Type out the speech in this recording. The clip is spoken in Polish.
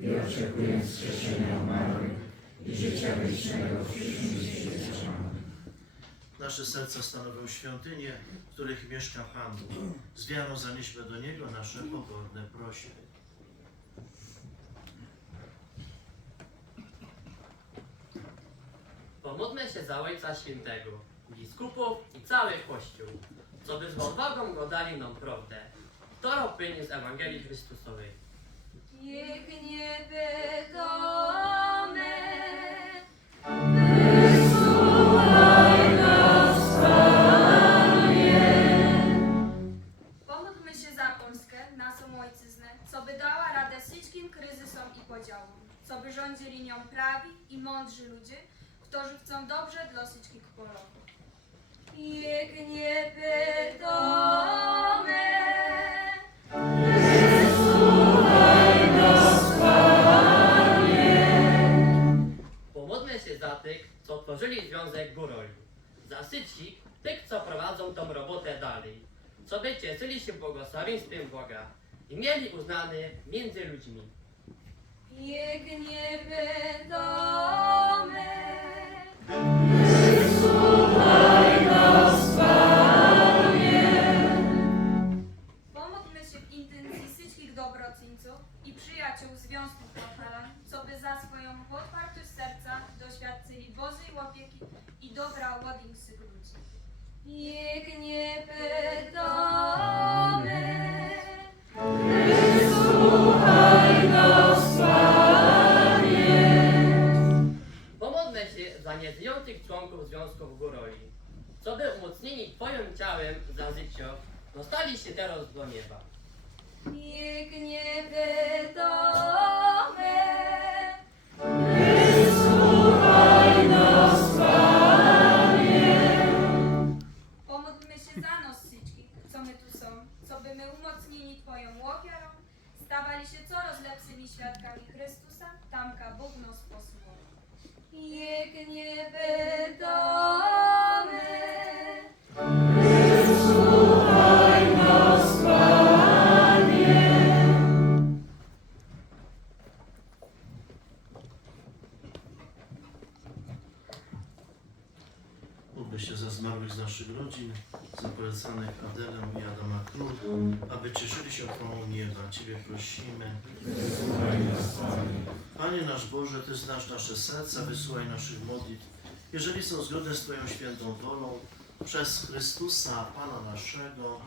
i oczekuję wskrzeszenia umarłych i życia wiecznego w przyszłym świecie. Amen. Nasze serca stanowią świątynie, w których mieszka Pan. Z wiarą zanieśmy do Niego nasze pokorne prośby. Pomódlmy się za Ojca Świętego, biskupów i cały Kościół, co by z odwagą go dali nam prawdę, która płynie z Ewangelii Chrystusowej. Co by dała radę wszystkim kryzysom i podziałom, co by rządzili nią prawi i mądrzy ludzie, którzy chcą dobrze dla wszystkich Polaków. Niech nie wszystkich tych, co prowadzą tą robotę dalej, co by cieszyli się błogosławieństwem Boga i mieli uznany między ludźmi. niech nie wiadome. Pomódlmy się w intencji wszystkich dobroczyńców i przyjaciół Związku by umocnieni Twoim ciałem za życie, dostali się teraz do nieba. Nie wiadome. Pomódlmy się za zmarłych z naszych rodzin, za polecanych Adelę i Adama Król, aby cieszyli się ochroną nieba. Ciebie prosimy. Panie nasz Boże, Ty znasz nasze serca, wysłuchaj naszych modlitw. Jeżeli są zgodne z Twoją świętą wolą, przez Chrystusa, Pana naszego,